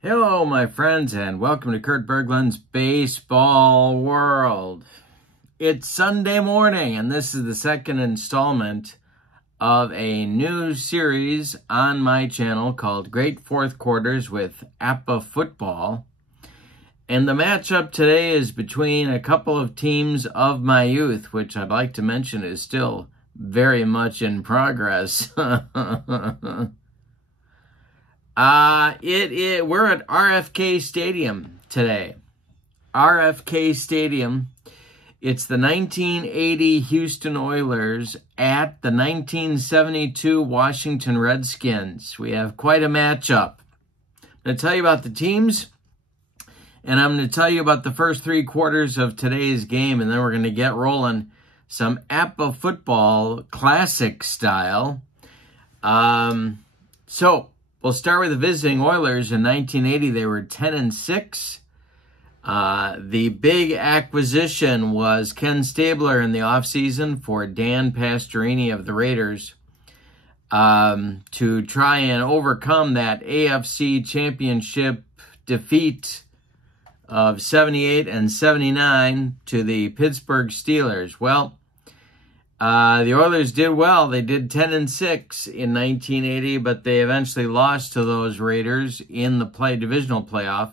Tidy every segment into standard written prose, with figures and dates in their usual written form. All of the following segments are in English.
Hello, my friends, and welcome to Kurt Berglund's Baseball World. It's Sunday morning, and this is the second installment of a new series on my channel called Great Fourth Quarters with APBA Football. And the matchup today is between a couple of teams of my youth, which I'd like to mention is still very much in progress. We're at RFK Stadium today. RFK Stadium. It's the 1980 Houston Oilers at the 1972 Washington Redskins. We have quite a matchup. I'm going to tell you about the teams, and I'm going to tell you about the first three quarters of today's game, and then we're going to get rolling some APBA football classic style. We'll start with the visiting Oilers. In 1980, they were 10-6. The big acquisition was Ken Stabler in the offseason for Dan Pastorini of the Raiders to try and overcome that AFC Championship defeat of 78 and 79 to the Pittsburgh Steelers. Well, the Oilers did well. They did 10-6 in 1980, but they eventually lost to those Raiders in the divisional playoff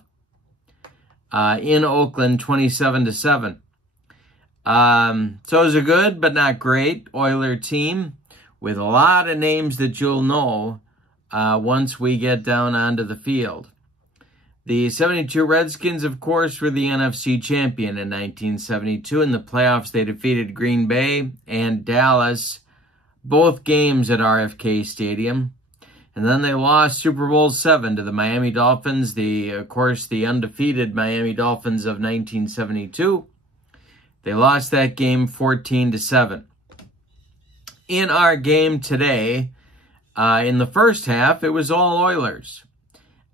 in Oakland, 27-7. So it was a good but not great Oiler team with a lot of names that you'll know once we get down onto the field. The 72 Redskins, of course, were the NFC champion in 1972. In the playoffs, they defeated Green Bay and Dallas, both games at RFK Stadium. And then they lost Super Bowl VII to the Miami Dolphins, of course, the undefeated Miami Dolphins of 1972. They lost that game 14-7. In our game today, in the first half, it was all Oilers.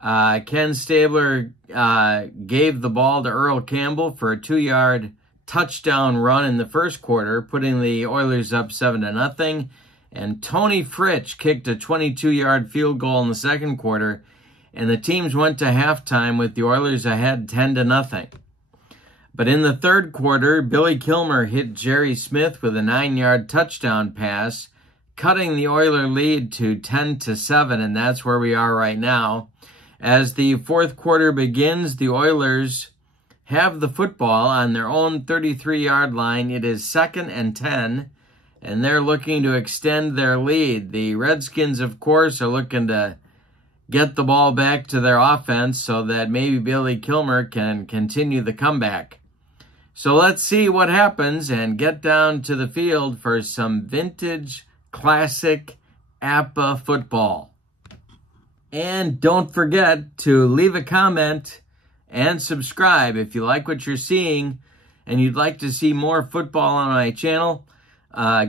Ken Stabler gave the ball to Earl Campbell for a 2-yard touchdown run in the first quarter, putting the Oilers up 7-0. And Tony Fritsch kicked a 22-yard field goal in the second quarter, and the teams went to halftime with the Oilers ahead 10-0. But in the third quarter, Billy Kilmer hit Jerry Smith with a 9-yard touchdown pass, cutting the Oiler lead to 10-7, and that's where we are right now. As the fourth quarter begins, the Oilers have the football on their own 33-yard line. It is 2nd and 10, and they're looking to extend their lead. The Redskins, of course, are looking to get the ball back to their offense so that maybe Billy Kilmer can continue the comeback. So let's see what happens and get down to the field for some vintage, classic APBA football. And don't forget to leave a comment and subscribe if you like what you're seeing and you'd like to see more football on my channel.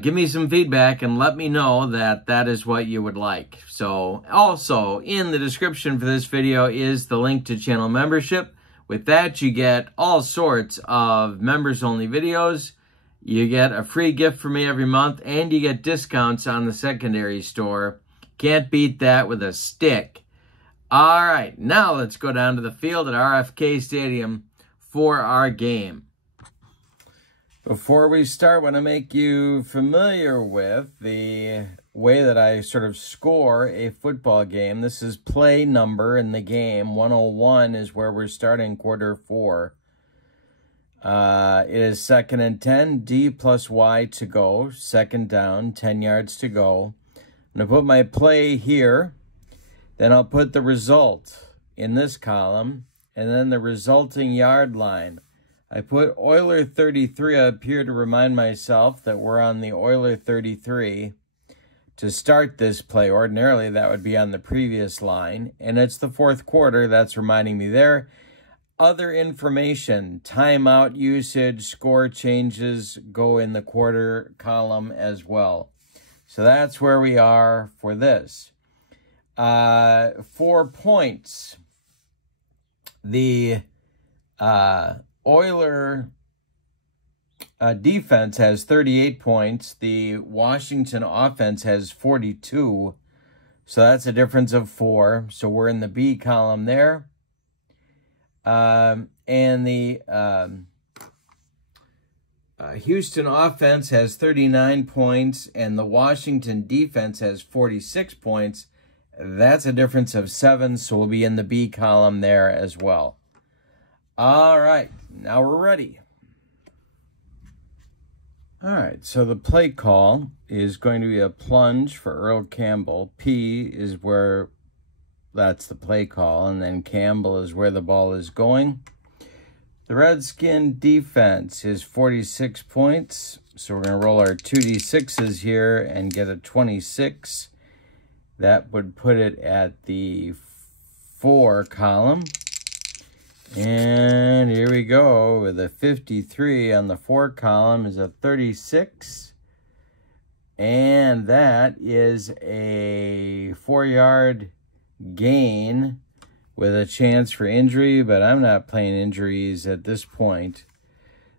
Give me some feedback and let me know that that is what you would like. So also in the description for this video is the link to channel membership. With that, you get all sorts of members-only videos. You get a free gift from me every month, and you get discounts on the secondary store. Can't beat that with a stick. All right, now let's go down to the field at RFK Stadium for our game. Before we start, I want to make you familiar with the way that I sort of score a football game. This is play number in the game. 101 is where we're starting quarter 4. It is 2nd and 10, D plus Y to go. Second down, 10 yards to go. I'm going to put my play here. Then I'll put the result in this column, and then the resulting yard line. I put Oiler 33 up here to remind myself that we're on the Oiler 33 to start this play. Ordinarily, that would be on the previous line, and it's the fourth quarter. That's reminding me there. Other information, timeout usage, score changes go in the quarter column as well. So that's where we are for this. 4 points. The Oiler defense has 38 points. The Washington offense has 42. So that's a difference of 4. So we're in the B column there. And the Houston offense has 39 points, and the Washington defense has 46 points. That's a difference of 7, so we'll be in the B column there as well. All right, now we're ready. All right, so the play call is going to be a plunge for Earl Campbell. P is where that's the play call, and then Campbell is where the ball is going. The Redskin defense is 46 points, so we're going to roll our 2d6s here and get a 26. That would put it at the 4 column. And here we go with a 53 on the 4 column is a 36. And that is a 4-yard gain with a chance for injury, but I'm not playing injuries at this point.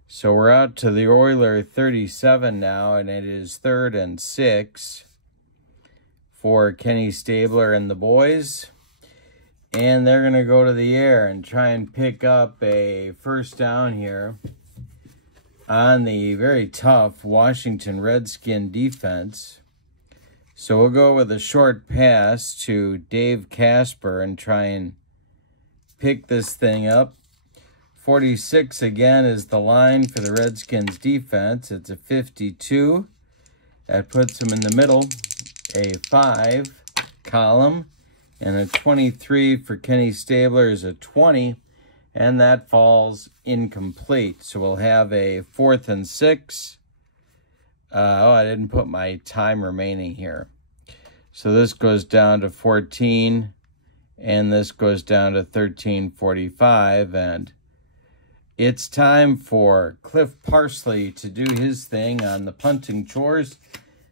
So we're out to the Oiler 37 now, and it is 3rd and 6 for Kenny Stabler and the boys. And they're going to go to the air and try and pick up a first down here on the very tough Washington Redskin defense. So we'll go with a short pass to Dave Casper and try and pick this thing up. 46 again is the line for the Redskins defense. It's a 52. That puts them in the middle, a 5 column. And a 23 for Kenny Stabler is a 20, and that falls incomplete. So we'll have a 4th and 6. I didn't put my time remaining here. So this goes down to 14, and this goes down to 13:45, and it's time for Cliff Parsley to do his thing on the punting chores.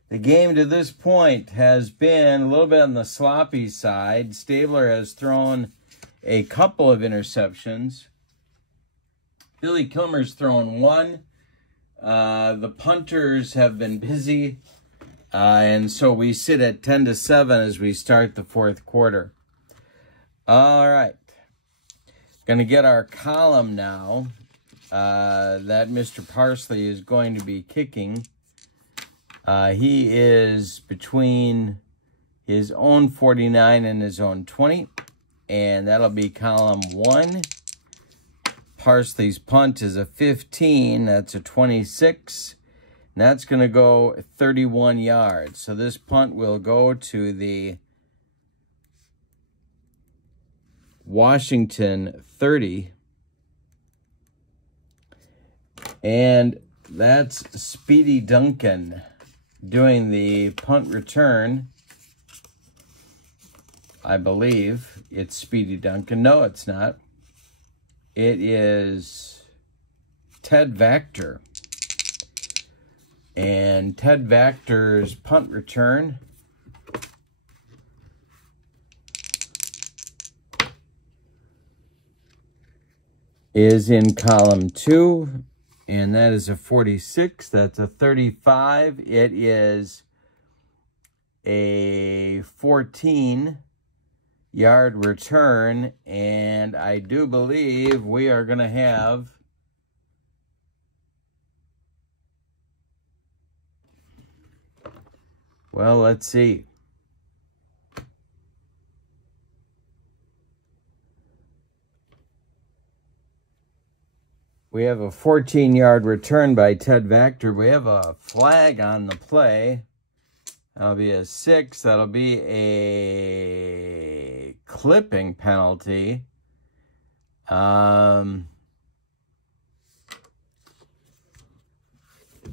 The game to this point has been a little bit on the sloppy side. Stabler has thrown a couple of interceptions. Billy Kilmer's thrown 1. The punters have been busy. And so we sit at 10-7 as we start the 4th quarter. All right. Going to get our column now that Mr. Parsley is going to be kicking. He is between his own 49 and his own 20, and that'll be column 1. Parsley's punt is a 15. That's a 26. And that's going to go 31 yards. So this punt will go to the Washington 30. And that's Speedy Duncan doing the punt return. I believe it's Speedy Duncan. No, it's not. It is Ted Vactor. And Ted Vactor's punt return is in column 2. And that is a 46. That's a 35. It is a 14-yard return. And I do believe we are going to have well, let's see. We have a 14-yard return by Ted Vactor. We have a flag on the play. That'll be a 6. That'll be a clipping penalty. And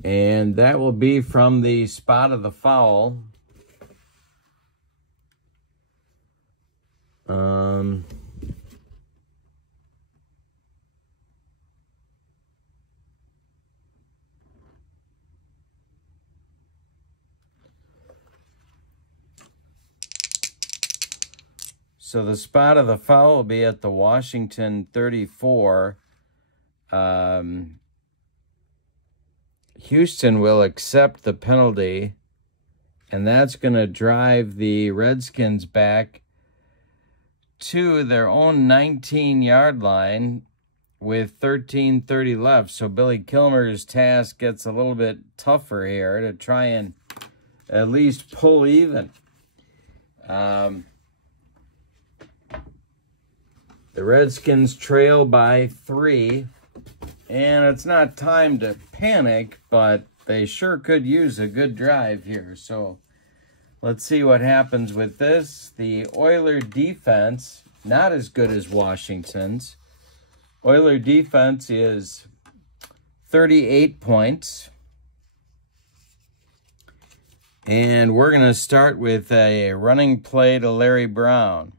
that will be from the spot of the foul. So the spot of the foul will be at the Washington 34. Houston will accept the penalty, and that's going to drive the Redskins back to their own 19-yard line with 13:30 left. So Billy Kilmer's task gets a little bit tougher here to try and at least pull even. The Redskins trail by 3, and it's not time to panic, but they sure could use a good drive here. So let's see what happens with this. The Oiler defense, not as good as Washington's. Oiler defense is 38 points. And we're going to start with a running play to Larry Brown.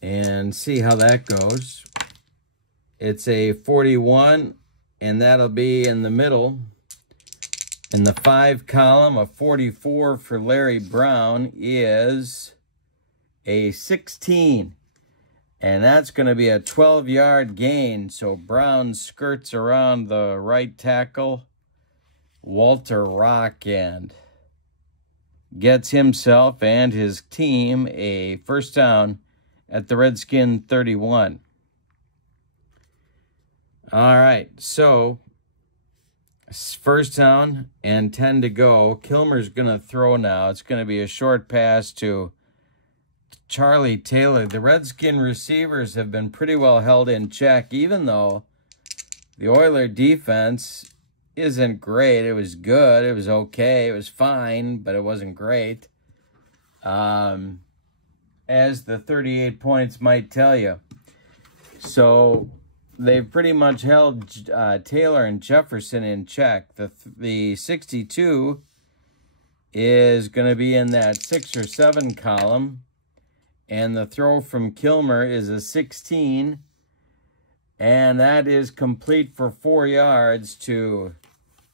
And see how that goes. It's a 41, and that'll be in the middle. In the 5 column, a 44 for Larry Brown is a 16. And that's going to be a 12-yard gain. So Brown skirts around the right tackle, Walter Rock, and gets himself and his team a first down at the Redskin 31. All right, so first down and 10 to go. Kilmer's going to throw now. It's going to be a short pass to Charlie Taylor. The Redskin receivers have been pretty well held in check, even though the Oiler defense isn't great. It was good. It was okay. It was fine, but it wasn't great. As the 38 points might tell you. So they've pretty much held Taylor and Jefferson in check. The 62 is going to be in that 6 or 7 column. And the throw from Kilmer is a 16. And that is complete for 4 yards to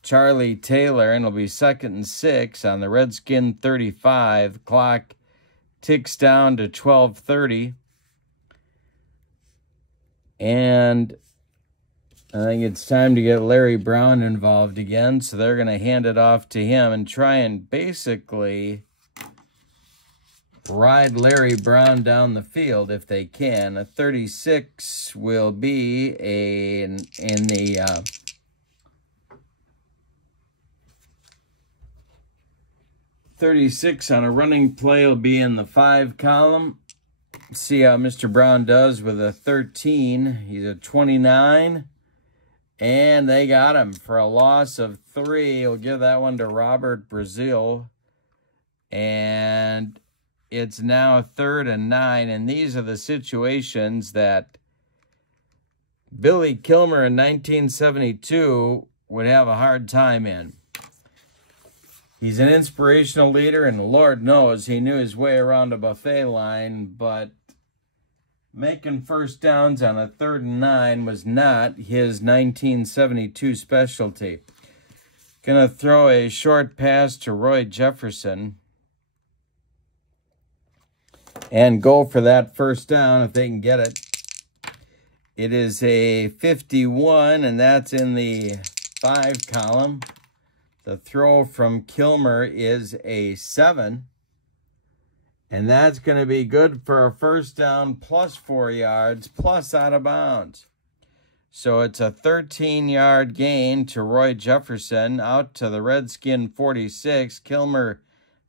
Charlie Taylor. And it'll be 2nd and 6 on the Redskin 35. The clock ticks down to 12:30. And I think it's time to get Larry Brown involved again. So they're going to hand it off to him and try and basically ride Larry Brown down the field if they can. A 36 will be in the 36 on a running play will be in the 5 column. See how Mr. Brown does with a 13. He's a 29. And they got him for a loss of 3. He'll give that one to Robert Brazil. And it's now 3rd and 9. And these are the situations that Billy Kilmer in 1972 would have a hard time in. He's an inspirational leader, and Lord knows he knew his way around a buffet line, but making first downs on a 3rd and 9 was not his 1972 specialty. Gonna throw a short pass to Roy Jefferson and go for that first down if they can get it. It is a 51, and that's in the 5 column. The throw from Kilmer is a 7. And that's going to be good for a first down plus 4 yards plus out of bounds. So it's a 13-yard gain to Roy Jefferson out to the Redskin 46. Kilmer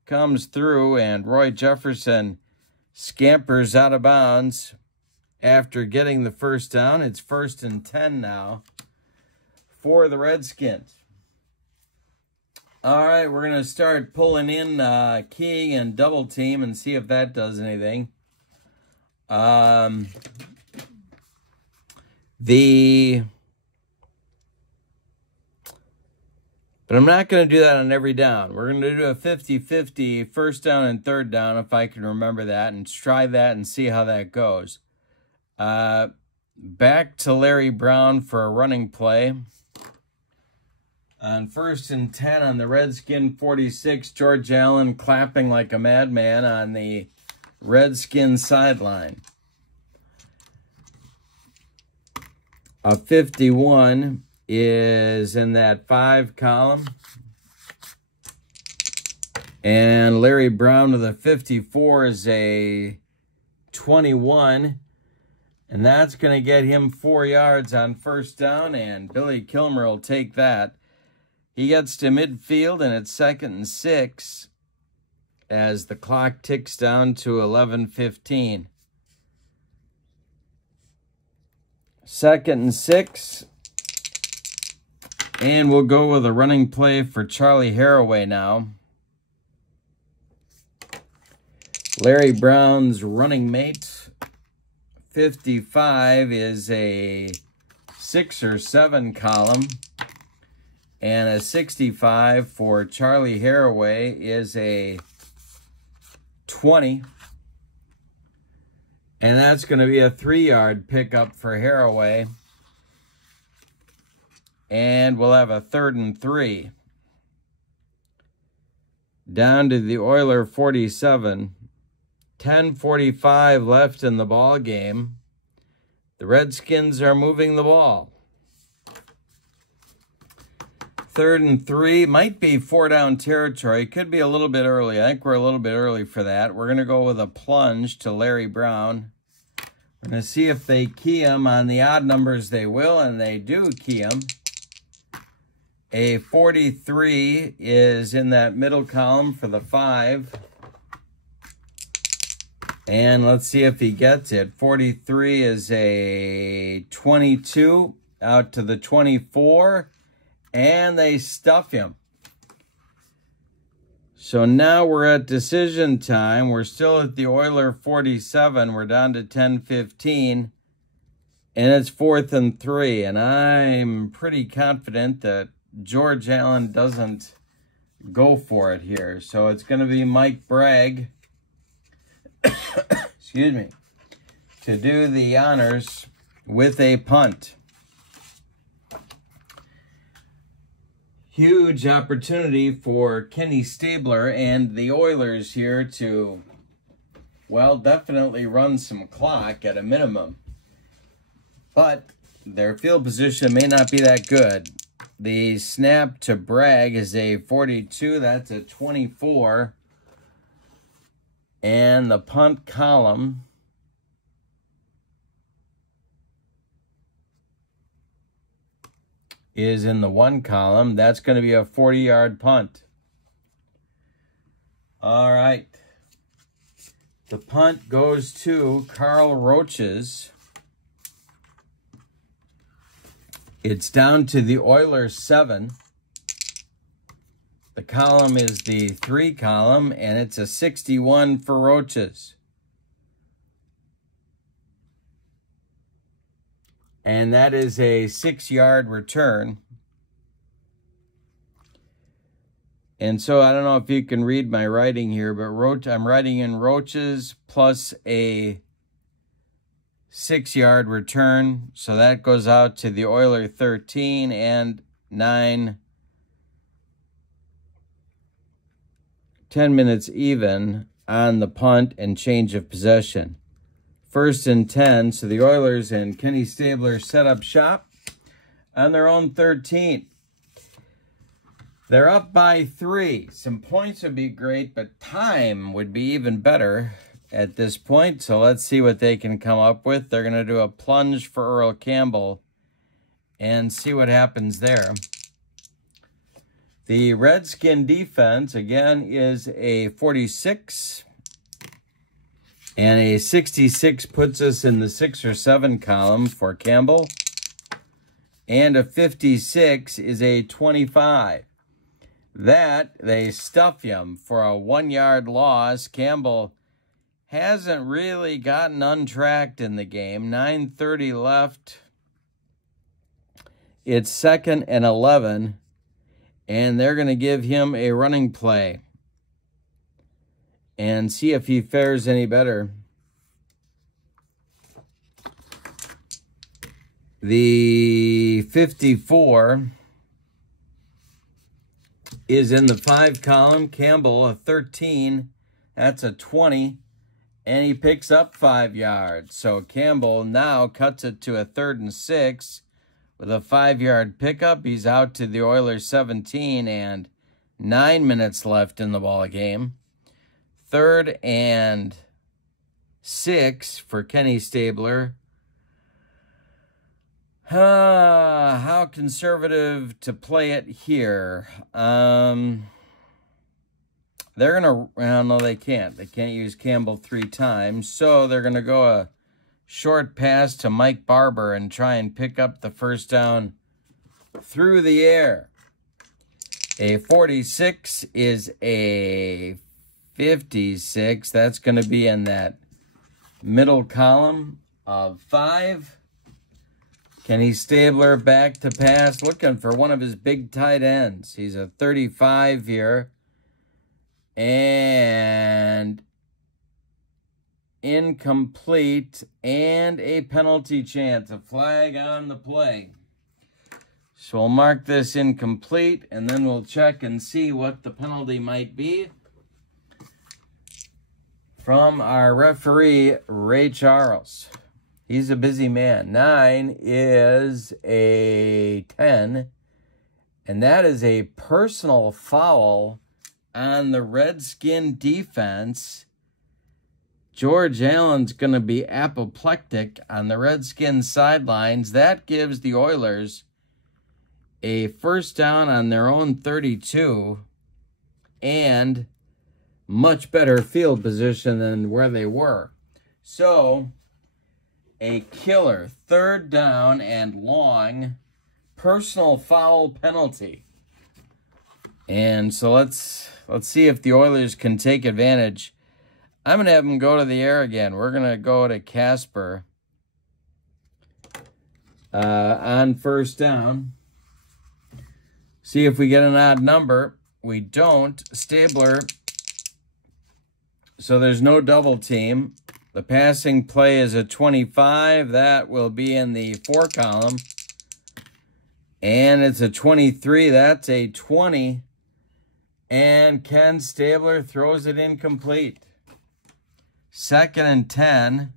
comes through and Roy Jefferson scampers out of bounds after getting the first down. It's 1st and 10 now for the Redskins. All right, we're going to start pulling in key and double team and see if that does anything. But I'm not going to do that on every down. We're going to do a 50-50 first down and 3rd down, if I can remember that, and try that and see how that goes. Back to Larry Brown for a running play. On 1st and 10 on the Redskin 46, George Allen clapping like a madman on the Redskin sideline. A 51 is in that 5 column. And Larry Brown to the 54 is a 21. And that's going to get him 4 yards on first down, and Billy Kilmer will take that. He gets to midfield, and it's 2nd and 6 as the clock ticks down to 11:15. 2nd and 6. And we'll go with a running play for Charlie Haraway now. Larry Brown's running mate, 55, is a 6 or 7 column. And a 65 for Charlie Haraway is a 20. And that's going to be a 3-yard pickup for Haraway. And we'll have a 3rd and 3. Down to the Oiler 47. 10:45 left in the ball game. The Redskins are moving the ball. 3rd and 3, might be 4-down territory. Could be a little bit early. I think we're a little bit early for that. We're going to go with a plunge to Larry Brown. We're going to see if they key him on the odd numbers. They will, and they do key him. A 43 is in that middle column for the 5. And let's see if he gets it. 43 is a 22 out to the 24. And they stuff him. So now we're at decision time. We're still at the Oiler 47. We're down to 10:15. And it's 4th and 3. And I'm pretty confident that George Allen doesn't go for it here. So it's going to be Mike Bragg, excuse me, to do the honors with a punt. Huge opportunity for Kenny Stabler and the Oilers here to, well, definitely run some clock at a minimum. But their field position may not be that good. The snap to Bragg is a 42. That's a 24. And the punt column is in the 1 column. That's going to be a 40-yard punt. All right. The punt goes to Carl Roaches. It's down to the Oilers 7. The column is the 3 column, and it's a 61 for Roaches. And that is a 6-yard return. And so I don't know if you can read my writing here, but I'm writing in Roaches plus a 6-yard return. So that goes out to the Oiler 13 and 9. 10 minutes even on the punt and change of possession. 1st and 10, so the Oilers and Kenny Stabler set up shop on their own 13. They're up by 3. Some points would be great, but time would be even better at this point. So let's see what they can come up with. They're going to do a plunge for Earl Campbell and see what happens there. The Redskin defense, again, is a 46. And a 66 puts us in the 6 or 7 column for Campbell. And a 56 is a 25. That, they stuff him for a 1-yard loss. Campbell hasn't really gotten untracked in the game. 9:30 left. It's 2nd and 11. And they're going to give him a running play and see if he fares any better. The 54 is in the 5 column. Campbell, a 13. That's a 20. And he picks up 5 yards. So Campbell now cuts it to a 3rd and 6 with a 5-yard pickup. He's out to the Oilers 17, and 9 minutes left in the ball game. 3rd and 6 for Kenny Stabler. How conservative to play it here? They're going to, well, no, they can't. They can't use Campbell 3 times. So they're going to go a short pass to Mike Barber and try and pick up the first down through the air. A 46 is a 56. That's going to be in that middle column of 5. Kenny Stabler back to pass, looking for one of his big tight ends. He's a 35 here. And incomplete and a penalty chance, a flag on the play. So we'll mark this incomplete, and then we'll check and see what the penalty might be from our referee, Ray Charles. He's a busy man. 9 is a 10, and that is a personal foul on the Redskin defense. George Allen's going to be apoplectic on the Redskins sidelines. That gives the Oilers a first down on their own 32 and much better field position than where they were. So, a killer 3rd down and long personal foul penalty. And so let's see if the Oilers can take advantage. I'm going to have them go to the air again. We're going to go to Casper on first down. See if we get an odd number. We don't. Stabler. So there's no double team. The passing play is a 25. That will be in the 4 column. And it's a 23. That's a 20. And Ken Stabler throws it incomplete. 2nd and 10.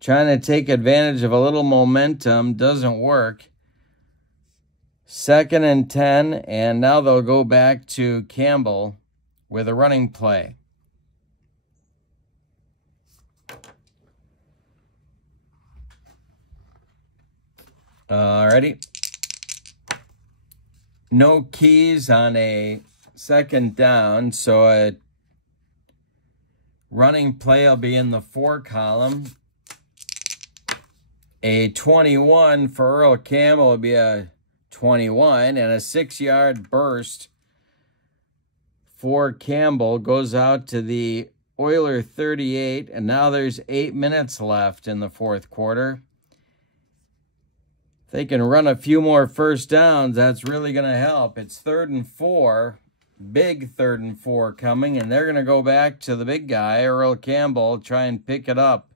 Trying to take advantage of a little momentum. Doesn't work. 2nd and 10. And now they'll go back to Campbell with a running play. Alrighty. No keys on a 2nd down, so a running play will be in the 4 column. A 21 for Earl Campbell will be a 21, and a 6-yard burst for Campbell goes out to the Oiler 38, and now there's 8 minutes left in the 4th quarter. If they can run a few more first downs, that's really going to help. It's 3rd and 4, big 3rd and 4 coming, and they're going to go back to the big guy, Earl Campbell, try and pick it up.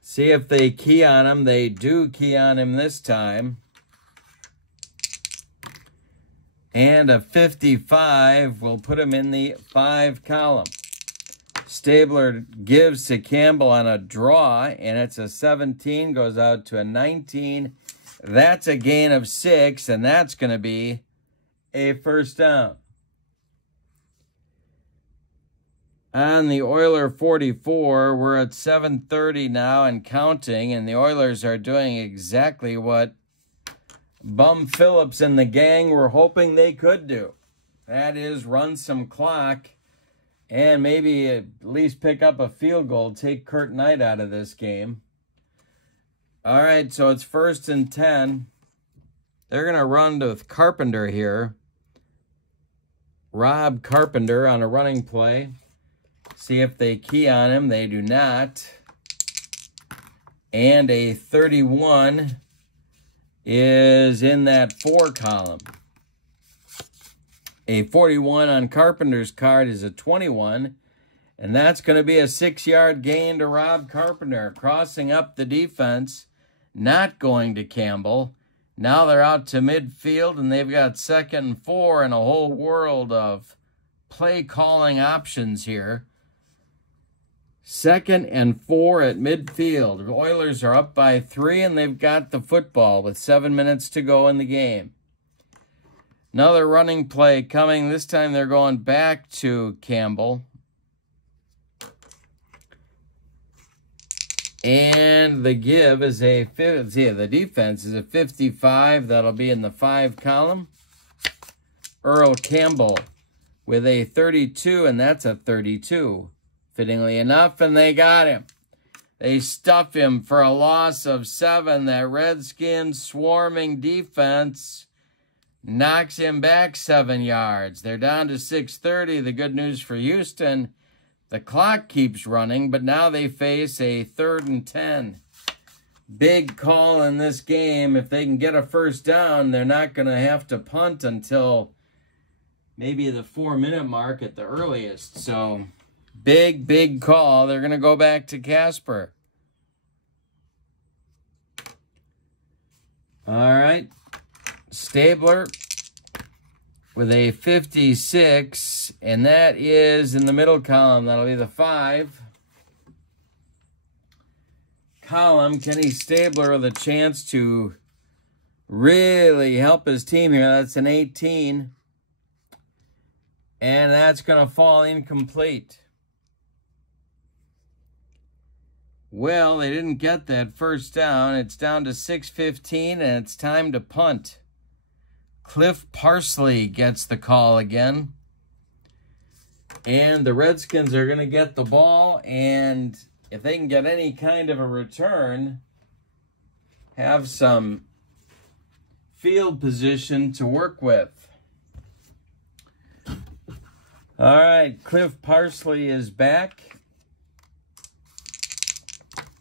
See if they key on him. They do key on him this time. And a 55 will put him in the 5 column. Stabler gives to Campbell on a draw, and it's a 17, goes out to a 19. That's a gain of 6, and that's going to be a first down. On the Oiler 44, we're at 7:30 now and counting, and the Oilers are doing exactly what Bum Phillips and the gang were hoping they could do. That is run some clock and maybe at least pick up a field goal, take Kurt Knight out of this game. All right, so it's 1st and 10. They're going to run with Carpenter here. Rob Carpenter on a running play. See if they key on him. They do not. And a 31 is in that 4 column. A 41 on Carpenter's card is a 21. And that's going to be a 6-yard gain to Rob Carpenter. Crossing up the defense. Not going to Campbell. Now they're out to midfield, and they've got 2nd and 4 and a whole world of play calling options here. 2nd and 4 at midfield. The Oilers are up by 3, and they've got the football with 7 minutes to go in the game. Another running play coming. This time they're going back to Campbell. And the give is a, the defense is a 55. That'll be in the 5 column. Earl Campbell with a 32, and that's a 32. Fittingly enough, and they got him. They stuff him for a loss of 7. That Redskins swarming defense knocks him back 7 yards. They're down to 6:30. The good news for Houston, the clock keeps running, but now they face a 3rd and 10. Big call in this game. If they can get a first down, they're not going to have to punt until maybe the 4-minute mark at the earliest. So, big call. They're going to go back to Casper. All right. Stabler with a 56, and that is in the middle column. That'll be the 5 column. Kenny Stabler with a chance to really help his team here. That's an 18, and that's going to fall incomplete. Well, they didn't get that first down. It's down to 6:15, and it's time to punt. Cliff Parsley gets the call again. And the Redskins are going to get the ball, and if they can get any kind of a return, have some field position to work with. All right, Cliff Parsley is back.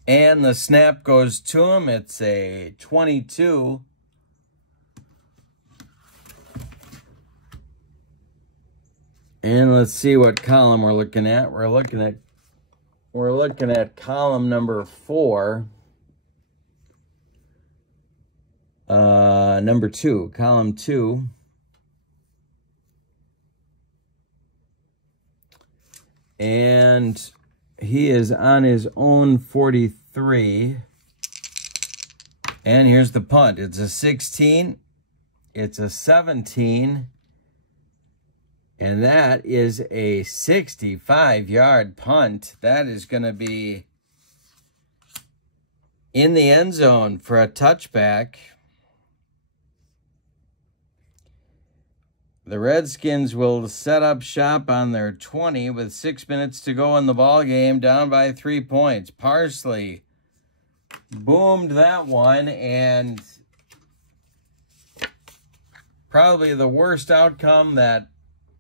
And the snap goes to him. It's a 22. And let's see what column we're looking at. We're looking at column number 4. Number 2, column 2. And he is on his own 43. And here's the punt. It's a 16. It's a 17. And that is a 65-yard punt. That is going to be in the end zone for a touchback. The Redskins will set up shop on their 20 with 6 minutes to go in the ball game, down by 3 points. Parsley boomed that one, and probably the worst outcome that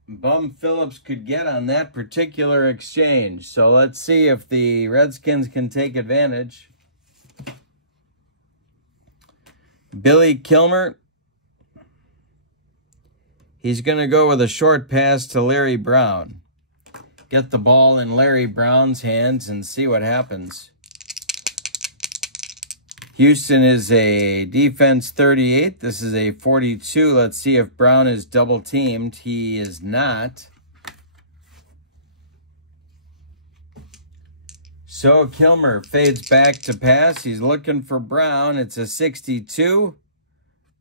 Bum Phillips could get on that particular exchange. So let's see if the Redskins can take advantage. Billy Kilmer. He's going to go with a short pass to Larry Brown. Get the ball in Larry Brown's hands and see what happens. Houston is a defense 38. This is a 42. Let's see if Brown is double teamed. He is not. So Kilmer fades back to pass. He's looking for Brown. It's a 62.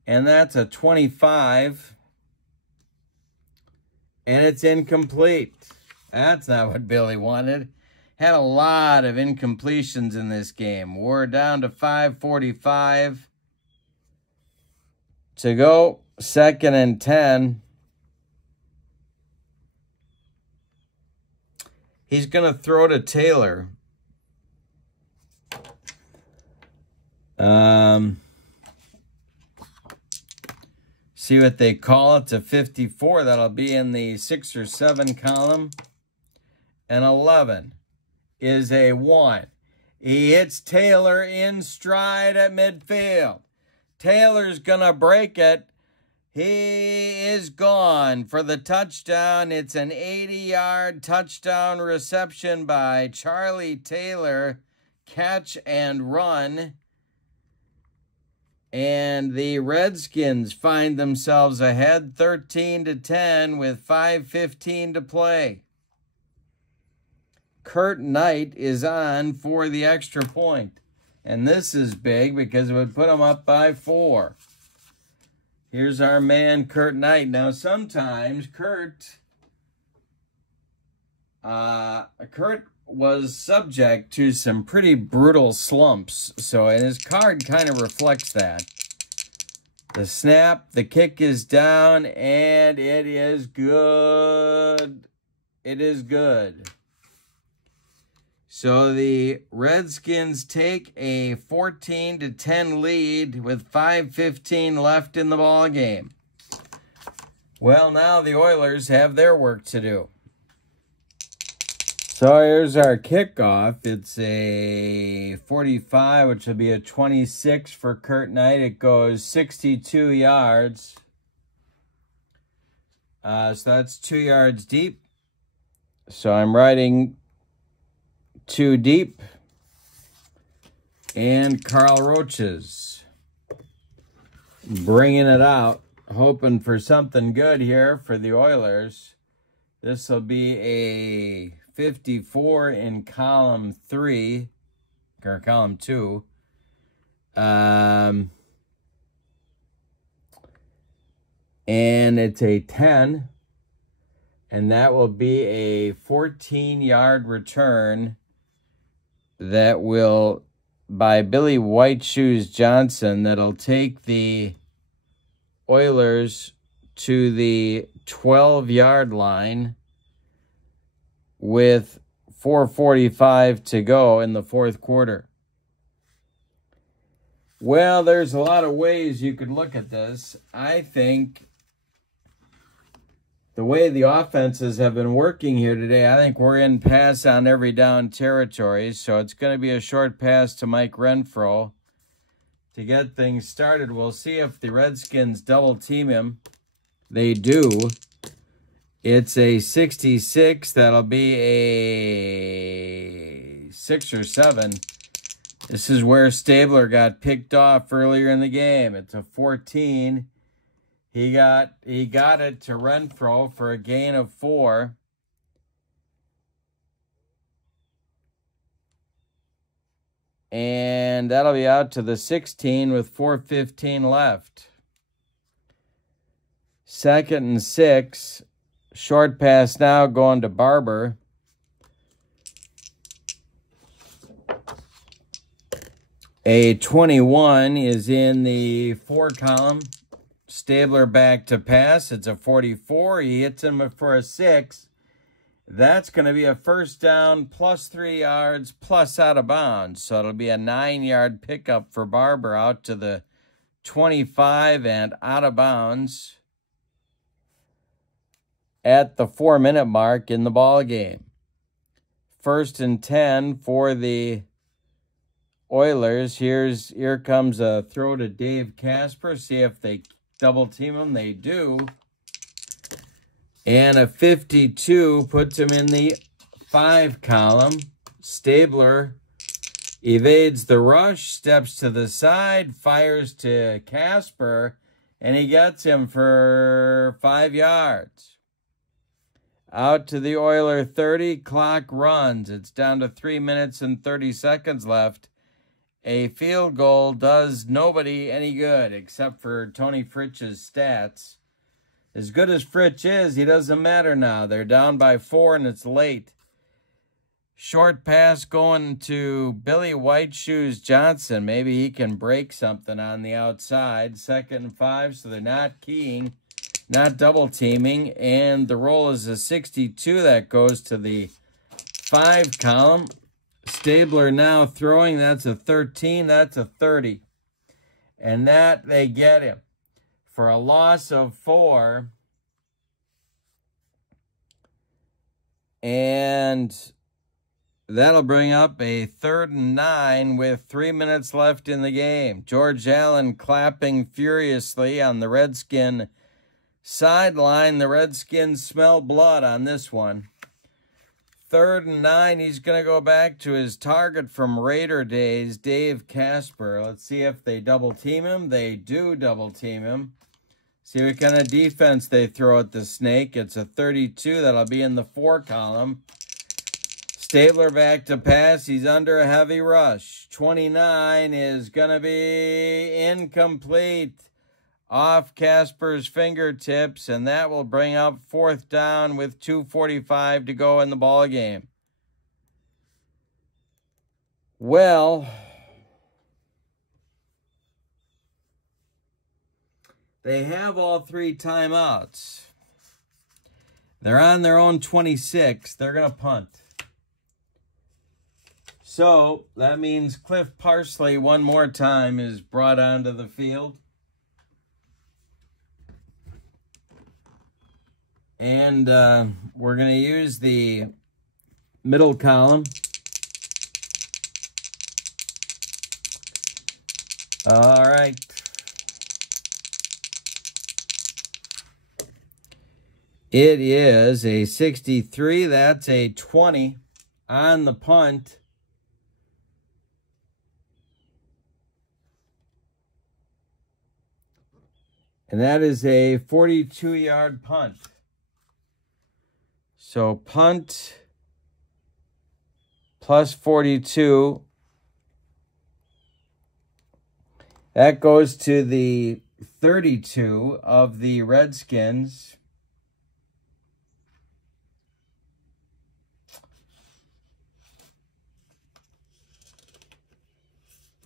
And that's a 25. And it's incomplete. That's not what Billy wanted. Had a lot of incompletions in this game. We're down to 5:45 to go. 2nd and 10. He's going to throw to Taylor. See what they call it. To 54. That'll be in the 6 or 7 column. And 11 is a 1. He hits Taylor in stride at midfield. Taylor's going to break it. He is gone for the touchdown. It's an 80-yard touchdown reception by Charlie Taylor. Catch and run. And the Redskins find themselves ahead 13-10 with 5:15 to play. Kurt Knight is on for the extra point. And this is big because it would put them up by 4. Here's our man, Kurt Knight. Now, sometimes Kurt was subject to some pretty brutal slumps, and his card kind of reflects that. The snap, the kick is down, and it is good. It is good. So the Redskins take a 14-10 lead with 5:15 left in the ball game. Well, now the Oilers have their work to do. So here's our kickoff. It's a 45, which will be a 26 for Kurt Knight. It goes 62 yards. So that's 2 yards deep. So I'm riding 2 deep. And Carl Roaches bringing it out, hoping for something good here for the Oilers. This will be a 54 in column 3, or column 2. And it's a 10. And that will be a 14-yard return that will, by Billy White Shoes Johnson, that'll take the Oilers to the 12-yard line with 4:45 to go in the fourth quarter. Well, there's a lot of ways you could look at this. I think the way the offenses have been working here today, I think we're in pass on every down territory. So it's going to be a short pass to Mike Renfro to get things started. We'll see if the Redskins double team him. They do. It's a 66. That'll be a 6 or 7. This is where Stabler got picked off earlier in the game. It's a 14. He got it to Renfro for a gain of 4. And that'll be out to the 16 with 4:15 left. 2nd and 6. Short pass now going to Barber. A 21 is in the 4 column. Stabler back to pass. It's a 44. He hits him for a 6. That's going to be a first down plus 3 yards plus out of bounds. So it'll be a 9-yard pickup for Barber out to the 25 and out of bounds at the 4-minute mark in the ball game. 1st and 10 for the Oilers. Here comes a throw to Dave Casper. See if they double team him. They do. And a 52 puts him in the 5 column. Stabler evades the rush, steps to the side, fires to Casper, and he gets him for 5 yards. Out to the Oiler 30, clock runs. It's down to 3 minutes and 30 seconds left. A field goal does nobody any good except for Tony Fritch's stats. As good as Fritch is, he doesn't matter now. They're down by 4 and it's late. Short pass going to Billy White Shoes Johnson. Maybe he can break something on the outside. 2nd and 5, so they're not keying, not double teaming. And the roll is a 62 that goes to the 5 column. Stabler now throwing. That's a 13. That's a 30. And that they get him for a loss of 4. And that'll bring up a 3rd and 9 with 3 minutes left in the game. George Allen clapping furiously on the Redskin sideline. The Redskins smell blood on this one. 3rd and 9, he's going to go back to his target from Raider days, Dave Casper. Let's see if they double team him. They do double team him. See what kind of defense they throw at the Snake. It's a 32. That'll be in the 4 column. Stabler back to pass. He's under a heavy rush. 29 is going to be incomplete. off Casper's fingertips, and that will bring up 4th down with 2:45 to go in the ball game. Well, they have all 3 timeouts. They're on their own 26. They're going to punt. So that means Cliff Parsley one more time is brought onto the field. And we're going to use the middle column. All right. It is a 63. That's a 20 on the punt. And that is a 42-yard punt. So punt plus 42. That goes to the 32 of the Redskins.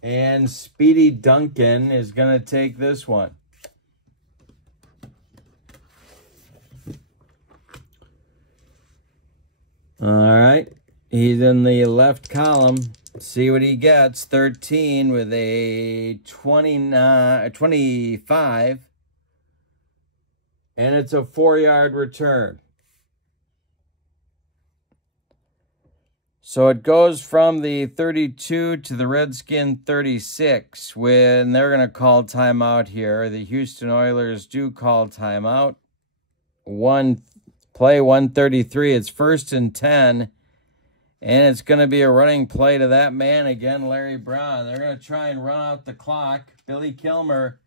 And Speedy Duncan is going to take this one. All right. He's in the left column. See what he gets. 13 with a 25. And it's a 4-yard return. So it goes from the 32 to the Redskin 36 when they're going to call timeout here. The Houston Oilers do call timeout. Play 133. It's 1st and 10. And it's going to be a running play to that man again, Larry Brown. They're going to try and run out the clock. Billy Kilmer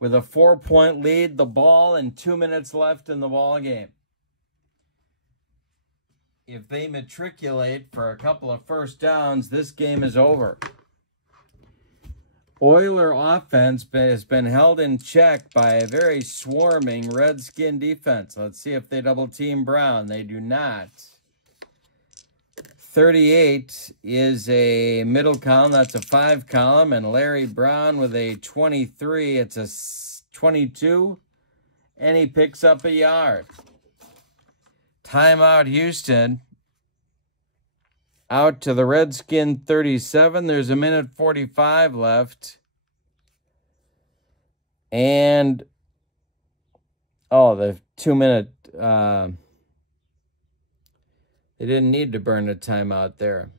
with a 4-point lead, the ball, and 2 minutes left in the ball game. If they matriculate for a couple of first downs, this game is over. Oiler offense has been held in check by a very swarming Redskin defense. Let's see if they double team Brown. They do not. 38 is a middle column. That's a 5 column. And Larry Brown with a 23. It's a 22. And he picks up a yard. Timeout Houston. Out to the Redskin 37. There's a minute 45 left. And, the 2-minute, they didn't need to burn a timeout there.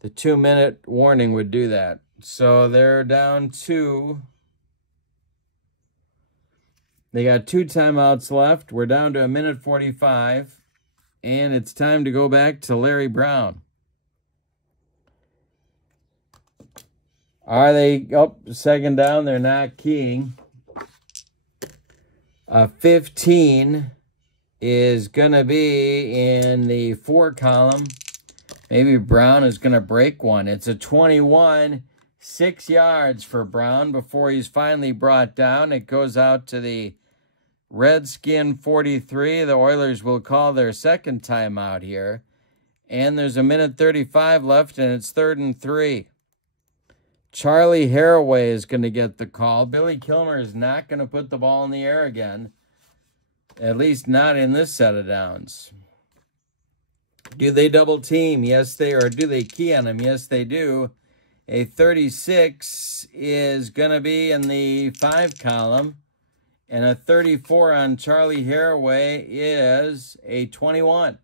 The 2-minute warning would do that. So they're down to... They got 2 timeouts left. We're down to a minute 45. And it's time to go back to Larry Brown. Are they up? Second down. They're not keying. 15 is going to be in the 4 column. Maybe Brown is going to break one. It's a 21. 6 yards for Brown before he's finally brought down. It goes out to the Redskin 43. The Oilers will call their second timeout here. And there's a minute 35 left, and it's 3rd and 3. Charlie Haraway is going to get the call. Billy Kilmer is not going to put the ball in the air again. At least not in this set of downs. Do they double team? Yes, they are. Do they key on him? Yes, they do. A 36 is going to be in the 5 column. And a 34 on Charlie Haraway is a 21.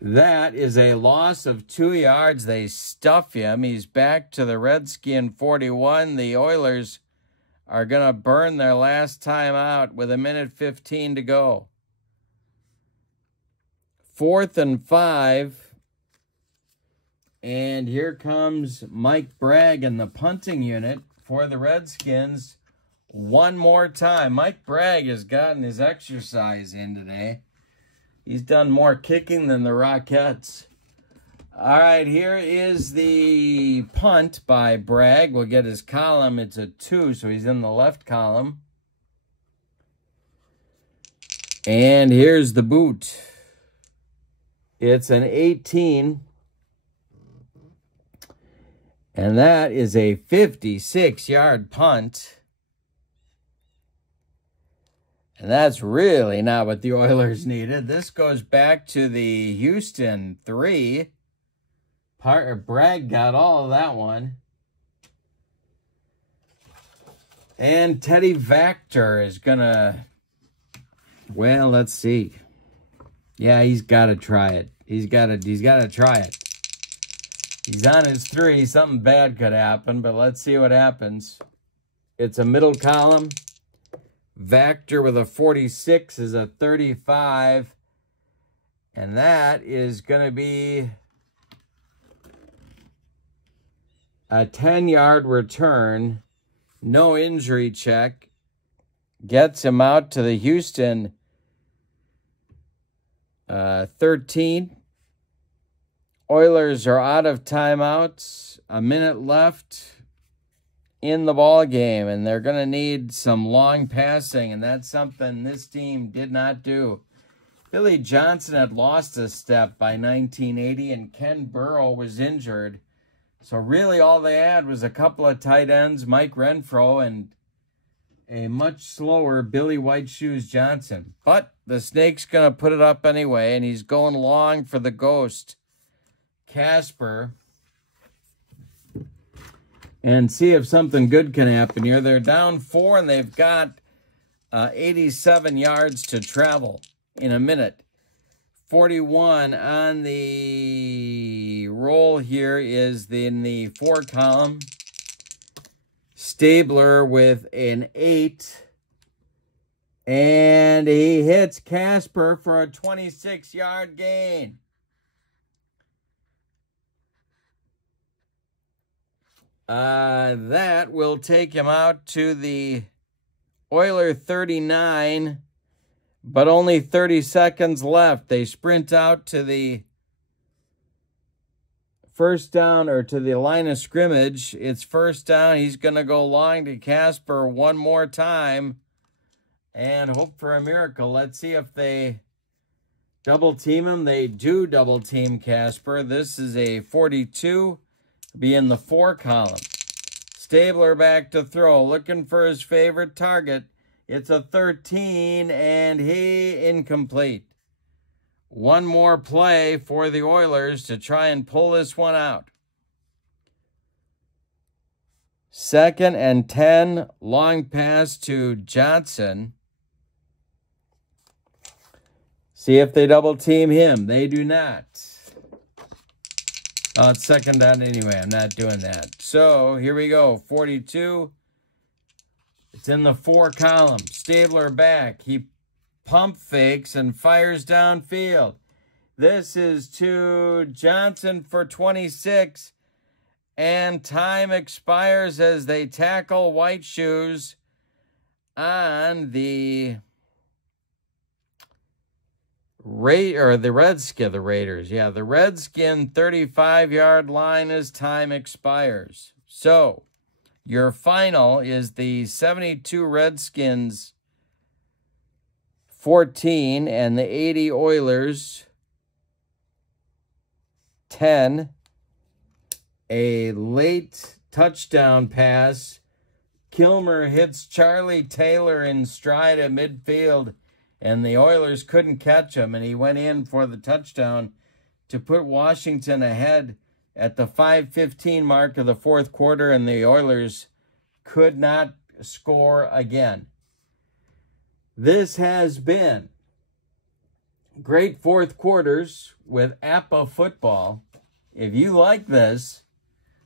That is a loss of 2 yards. They stuff him. He's back to the Redskin 41. The Oilers are going to burn their last time out with a minute 15 to go. 4th and 5. And here comes Mike Bragg in the punting unit for the Redskins. One more time. Mike Bragg has gotten his exercise in today. He's done more kicking than the Rockettes. All right, here is the punt by Bragg. We'll get his column. It's a 2, so he's in the left column. And here's the boot. It's an 18. And that is a 56-yard punt. And that's really not what the Oilers needed. This goes back to the Houston 3. Bragg got all of that one. And Teddy Vactor is going to... Well, let's see. Yeah, he's got to try it. He's got to try it. He's on his 3. Something bad could happen, but let's see what happens. It's a middle column. Vactor with a 46 is a 35. And that is going to be a 10-yard return. No injury check. Gets him out to the Houston 13. Oilers are out of timeouts. A minute left in the ball game, and they're going to need some long passing, and that's something this team did not do. Billy Johnson had lost a step by 1980, and Ken Burrow was injured. So really all they had was a couple of tight ends, Mike Renfro, and a much slower Billy White Shoes Johnson. But the Snake's going to put it up anyway, and he's going long for the ghost, Casper, and see if something good can happen here. They're down 4, and they've got 87 yards to travel in a minute. 41 on the roll here is in the 4 column. Stabler with an 8. And he hits Casper for a 26-yard gain. That will take him out to the Oiler 39, but only 30 seconds left. They sprint out to the first down, or to the line of scrimmage. It's first down. He's going to go long to Casper one more time and hope for a miracle. Let's see if they double team him. They do double team Casper. This is a 42. Be in the 4 column. Stabler back to throw, looking for his favorite target. It's a 13, and he incomplete. One more play for the Oilers to try and pull this one out. 2nd and 10, long pass to Johnson. See if they double team him. They do not. Oh, it's 2nd down anyway. I'm not doing that. So, here we go. 42. It's in the 4 column. Stabler back. He pump fakes and fires downfield. This is to Johnson for 26. And time expires as they tackle White Shoes on the the Raiders. Yeah, the Redskin 35-yard line as time expires. So, your final is the 72 Redskins 14 and the 80 Oilers 10. A late touchdown pass. Kilmer hits Charlie Taylor in stride at midfield, and the Oilers couldn't catch him, and he went in for the touchdown to put Washington ahead at the 5:15 mark of the 4th quarter, and the Oilers could not score again. This has been great 4th quarters with APBA football. If you like this,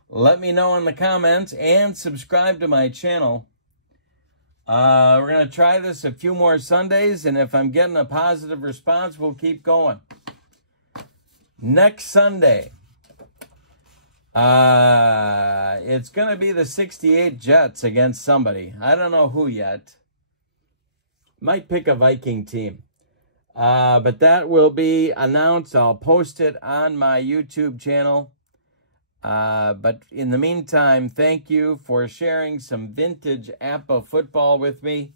let me know in the comments and subscribe to my channel. We're going to try this a few more Sundays, and if I'm getting a positive response, we'll keep going. Next Sunday, it's going to be the 68 Jets against somebody. I don't know who yet. Might pick a Viking team. But that will be announced. I'll post it on my YouTube channel. But in the meantime, thank you for sharing some vintage APBA football with me.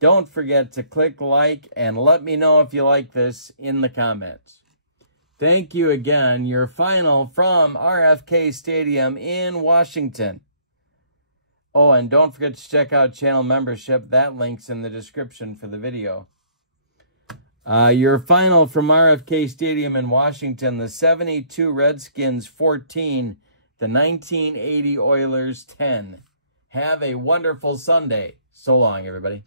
Don't forget to click like and let me know if you like this in the comments. Thank you again. Your final from RFK Stadium in Washington. Oh, and don't forget to check out channel membership. That link's in the description for the video. Your final from RFK Stadium in Washington, the 72 Redskins 14, the 1980 Oilers 10. Have a wonderful Sunday. So long, everybody.